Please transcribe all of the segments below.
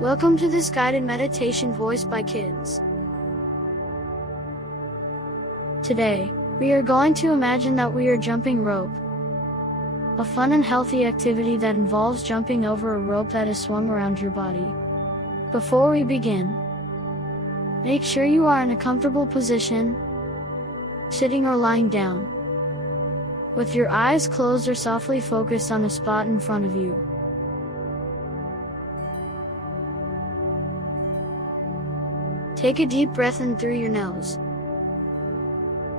Welcome to this guided meditation voiced by kids. Today, we are going to imagine that we are jumping rope. A fun and healthy activity that involves jumping over a rope that is swung around your body. Before we begin, make sure you are in a comfortable position, sitting or lying down, with your eyes closed or softly focused on a spot in front of you. Take a deep breath in through your nose,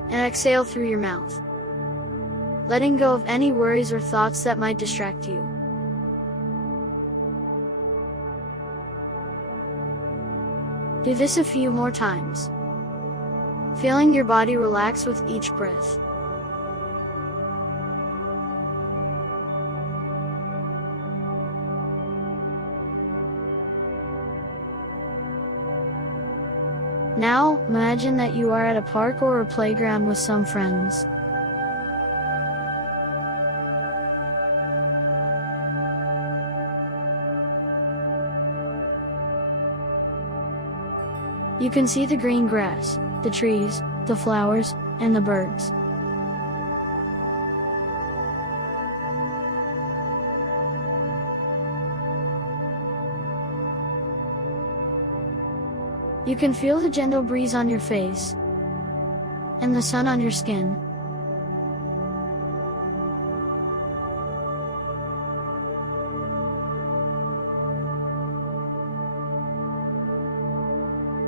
and exhale through your mouth, letting go of any worries or thoughts that might distract you. Do this a few more times, feeling your body relax with each breath. Now, imagine that you are at a park or a playground with some friends. You can see the green grass, the trees, the flowers, and the birds. You can feel the gentle breeze on your face, and the sun on your skin.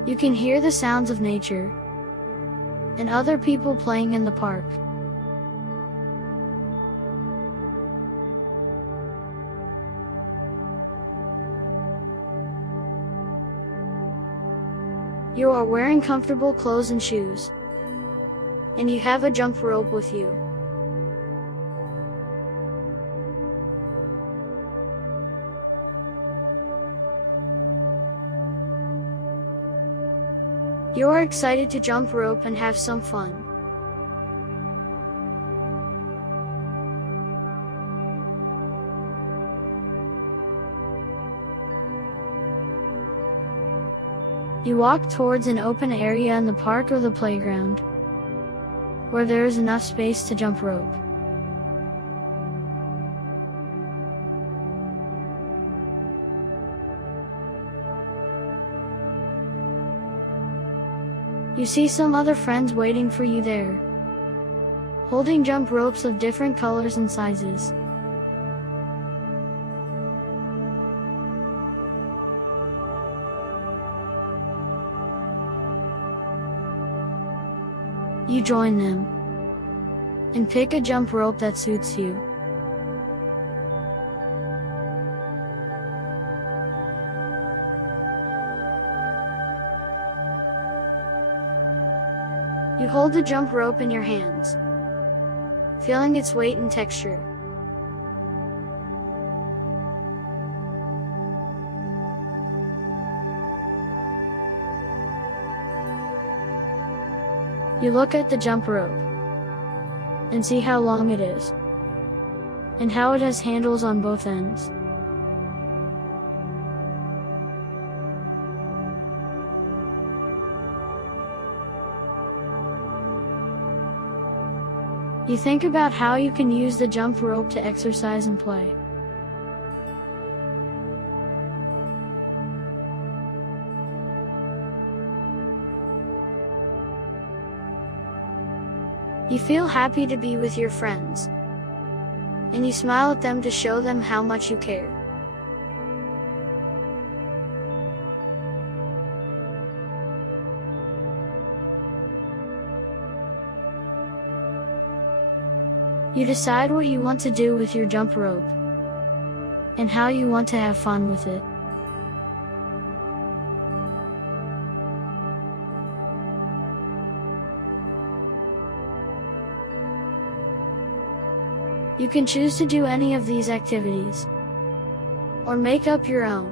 You can hear the sounds of nature, and other people playing in the park. You are wearing comfortable clothes and shoes, and you have a jump rope with you. You are excited to jump rope and have some fun. You walk towards an open area in the park or the playground, where there is enough space to jump rope. You see some other friends waiting for you there, holding jump ropes of different colors and sizes. You join them, and pick a jump rope that suits you. You hold the jump rope in your hands, feeling its weight and texture. You look at the jump rope, and see how long it is, and how it has handles on both ends. You think about how you can use the jump rope to exercise and play. You feel happy to be with your friends, and you smile at them to show them how much you care. You decide what you want to do with your jump rope, and how you want to have fun with it. You can choose to do any of these activities, or make up your own.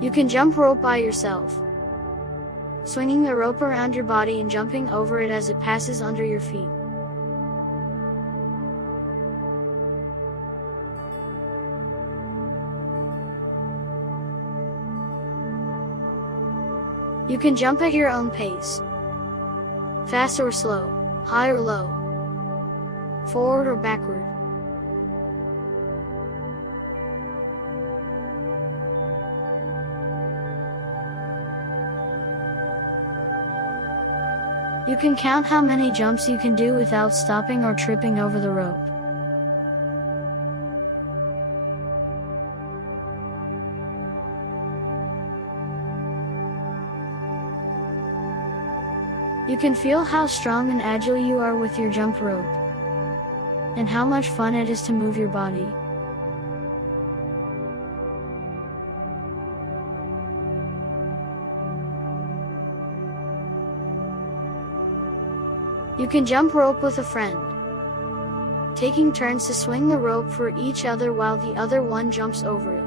You can jump rope by yourself, swinging the rope around your body and jumping over it as it passes under your feet. You can jump at your own pace. Fast or slow, high or low, forward or backward. You can count how many jumps you can do without stopping or tripping over the rope. You can feel how strong and agile you are with your jump rope, and how much fun it is to move your body. You can jump rope with a friend, taking turns to swing the rope for each other while the other one jumps over it.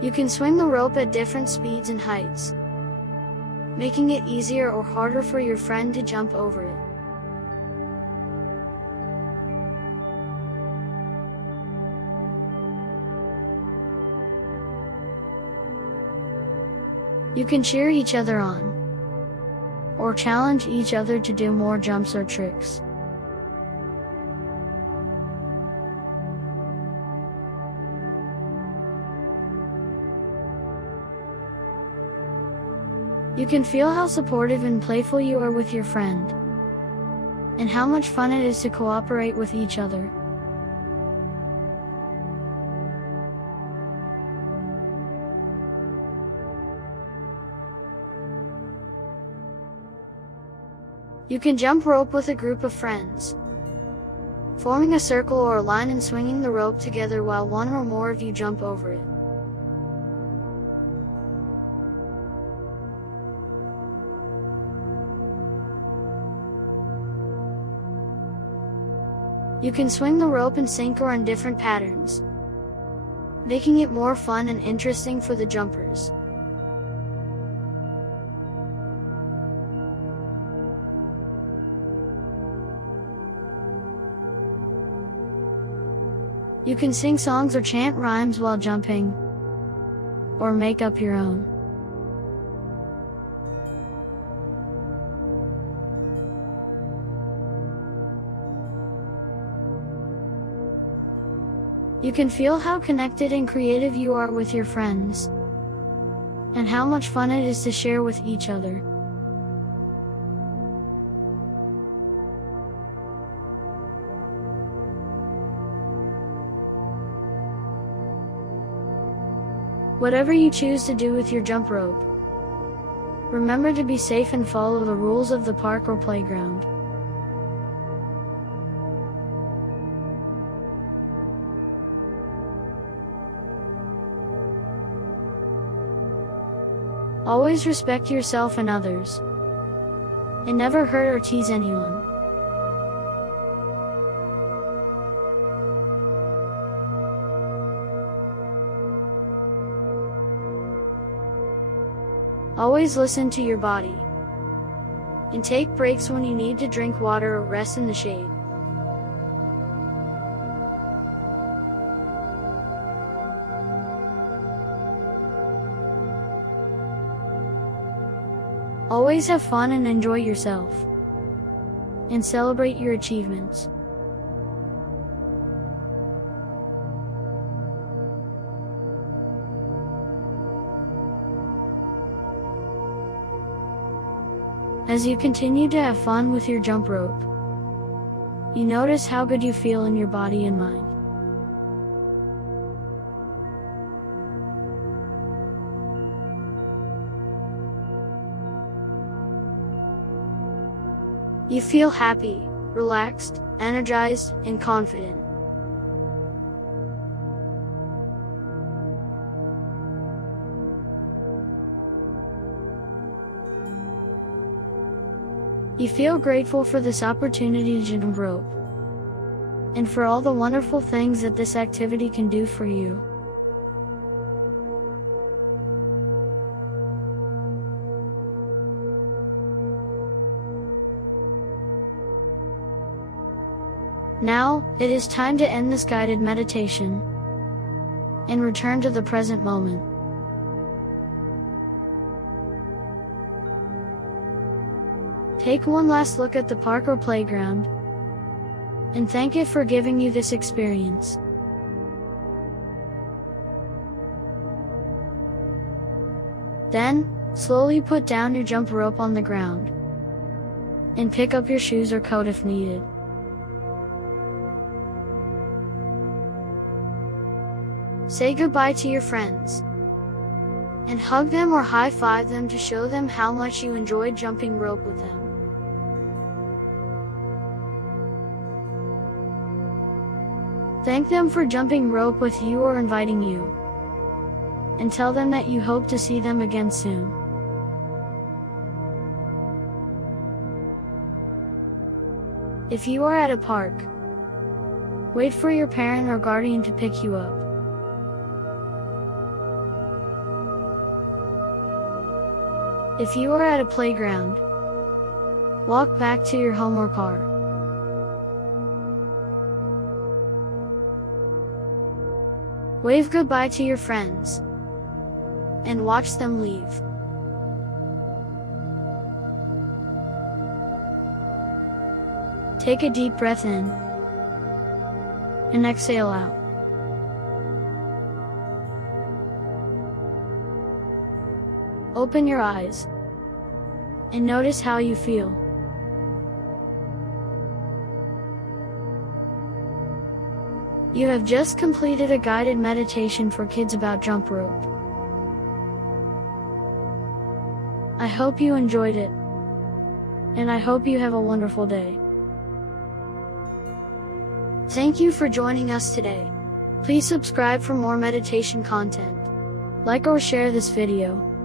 You can swing the rope at different speeds and heights, making it easier or harder for your friend to jump over it. You can cheer each other on, or challenge each other to do more jumps or tricks. You can feel how supportive and playful you are with your friend, and how much fun it is to cooperate with each other. You can jump rope with a group of friends, forming a circle or a line and swinging the rope together while one or more of you jump over it. You can swing the rope in sync or in different patterns, making it more fun and interesting for the jumpers. You can sing songs or chant rhymes while jumping, or make up your own. You can feel how connected and creative you are with your friends, and how much fun it is to share with each other. Whatever you choose to do with your jump rope, remember to be safe and follow the rules of the park or playground. Always respect yourself and others, and never hurt or tease anyone. Always listen to your body, and take breaks when you need to drink water or rest in the shade. Always have fun and enjoy yourself, and celebrate your achievements. As you continue to have fun with your jump rope, you notice how good you feel in your body and mind. You feel happy, relaxed, energized, and confident. You feel grateful for this opportunity to jump rope, and for all the wonderful things that this activity can do for you. Now, it is time to end this guided meditation and return to the present moment. Take one last look at the park or playground and thank it for giving you this experience. Then, slowly put down your jump rope on the ground and pick up your shoes or coat if needed. Say goodbye to your friends and hug them or high-five them to show them how much you enjoyed jumping rope with them. Thank them for jumping rope with you or inviting you, and tell them that you hope to see them again soon. If you are at a park, wait for your parent or guardian to pick you up. If you are at a playground, walk back to your home or car. Wave goodbye to your friends and watch them leave. Take a deep breath in and exhale out. Open your eyes and notice how you feel. You have just completed a guided meditation for kids about jump rope. I hope you enjoyed it, and I hope you have a wonderful day. Thank you for joining us today. Please subscribe for more meditation content. Like or share this video.